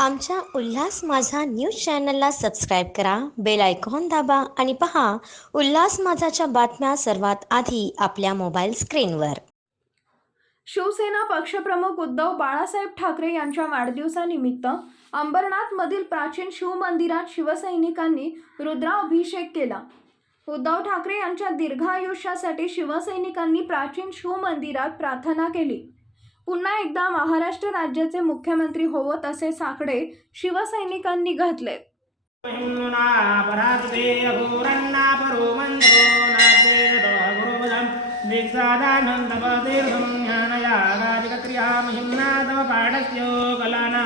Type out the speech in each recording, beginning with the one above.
आमच्या उल्हास माझा न्यूज चॅनलला सबस्क्राईब करा बेल आयकॉन दाबा आणि पहा उल्हास माझाच्या बातम्या सर्वात आधी आपल्या मोबाईल स्क्रीनवर. शिवसेना पक्षप्रमुख उद्धव बाळासाहेब ठाकरे यांच्या वाढदिवसानिमित्त अंबरनाथमधील प्राचीन शिवमंदिरात शिवसैनिकांनी रुद्राभिषेक केला. उद्धव ठाकरे यांच्या दीर्घायुष्यासाठी शिवसैनिकांनी प्राचीन शिवमंदिरात प्रार्थना केली. पुन्हा एकदा महाराष्ट्र राज्याचे मुख्यमंत्री होवत असे साकडे शिवसैनिकांनी घातले. हिम्नुना पराजते ज्ञानयागादिकक्रियामहिम्ना तव पाठस्यो कलाना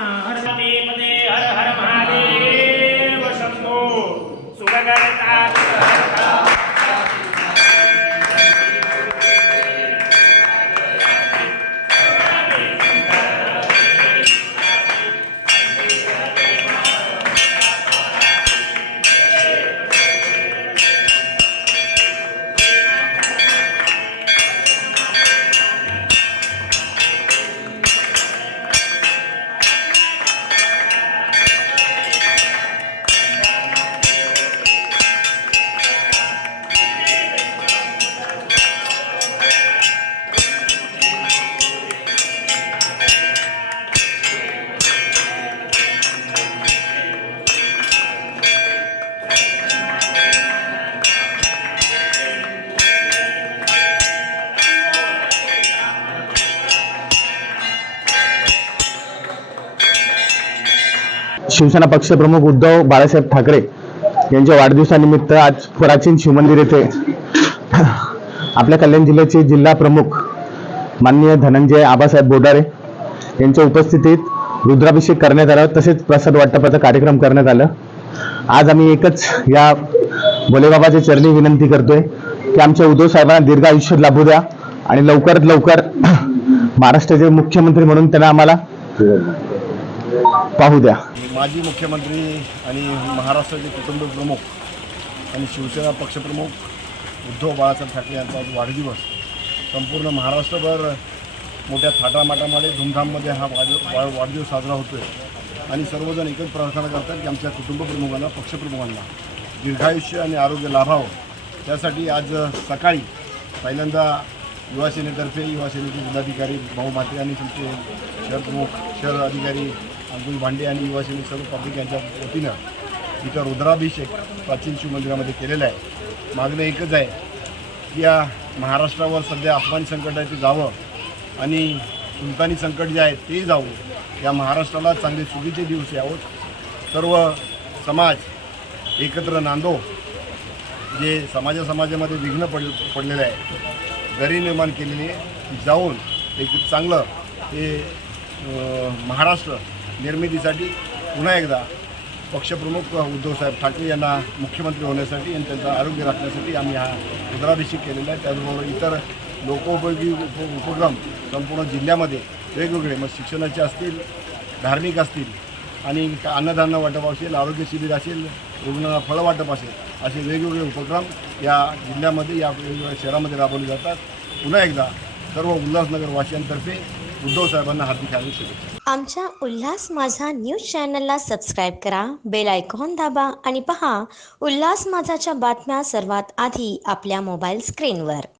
शिवसेना पक्षप्रमुख उद्धव बाळासाहेब ठाकरे यांच्या वाढदिवसानिमित्त आज प्राचीन शिवमंदिर येथे आपल्या कल्याण जिल्ह्याचे जिल्हा प्रमुख माननीय धनंजय आबासाहेब बोडारे यांच्या उपस्थितीत रुद्राभिषेक करण्यात आला. तसेच प्रसाद वाटपाचा कार्यक्रम करण्यात आला. आज आम्ही एकच या भोलेबाबाच्या चरणी विनंती करतोय की आमच्या उद्धव साहेबांना दीर्घ आयुष्य लाभू द्या आणि लवकरात लवकर महाराष्ट्राचे मुख्यमंत्री म्हणून त्यांना आम्हाला पाहू द्या. माजी मुख्यमंत्री आणि महाराष्ट्राचे कुटुंब प्रमुख आणि शिवसेना पक्षप्रमुख उद्धव बाळासाहेब ठाकरे यांचा आज वाढदिवस. संपूर्ण महाराष्ट्रभर मोठ्या थाटामाटामध्ये धुमधाममध्ये हा वाढ वाढदिवस साजरा होतो आहे आणि सर्वजण एकच प्रार्थना करतात की आमच्या कुटुंबप्रमुखांना पक्षप्रमुखांना दीर्घायुष्य आणि आरोग्य लाभावं. त्यासाठी आज सकाळी पहिल्यांदा युवासेनेतर्फे युवासेनेचे जिल्हाधिकारी भाऊ म्हात्रे आणि तुमचे शहर प्रमुख शहर अधिकारी अंकुश भांडे आणि युवा सर्व पब्लिक यांच्या वतीनं इथं रुद्राभिषेक प्राचीन शिव मंदिरामध्ये केलेला आहे. मागणं एकच आहे की या महाराष्ट्रावर सध्या अफगाणी संकट आहे ते जावं आणि सुलतानी संकट जे आहे ते जावं. या महाराष्ट्राला चांगले सुगीचे दिवस यावं सर्व समाज एकत्र नांदो जे समाजा समाजामध्ये विघ्न पड पडलेलं आहे घरी निर्माण केलेली जाऊन एक चांगलं ते महाराष्ट्र निर्मितीसाठी पुन्हा एकदा पक्षप्रमुख उद्धवसाहेब ठाकरे यांना मुख्यमंत्री होण्यासाठी आणि त्यांचं आरोग्य राखण्यासाठी आम्ही हा रुद्राभिषेक केलेला आहे. त्याचबरोबर इतर लोकोपयोगी उप उपक्रम संपूर्ण जिल्ह्यामध्ये वेगवेगळे मग शिक्षणाचे असतील धार्मिक असतील आणि अन्नधान्य वाटप असेल आरोग्य शिबिर असेल रुग्णांना फळं वाटप असेल असे वेगवेगळे उपक्रम या जिल्ह्यामध्ये या वेगवेगळ्या शहरामध्ये राबवले जातात. पुन्हा एकदा सर्व उल्हासनगर वासियांतर्फे उद्धव साहेबांना हार्दिक हार्दिक शुभेच्छा. आमच्या उल्हास माझा न्यूज चॅनलला सबस्क्राईब करा बेल आयकॉन दाबा आणि पहा उल्हास माझाच्या बातम्या सर्वात आधी आपल्या मोबाईल स्क्रीनवर.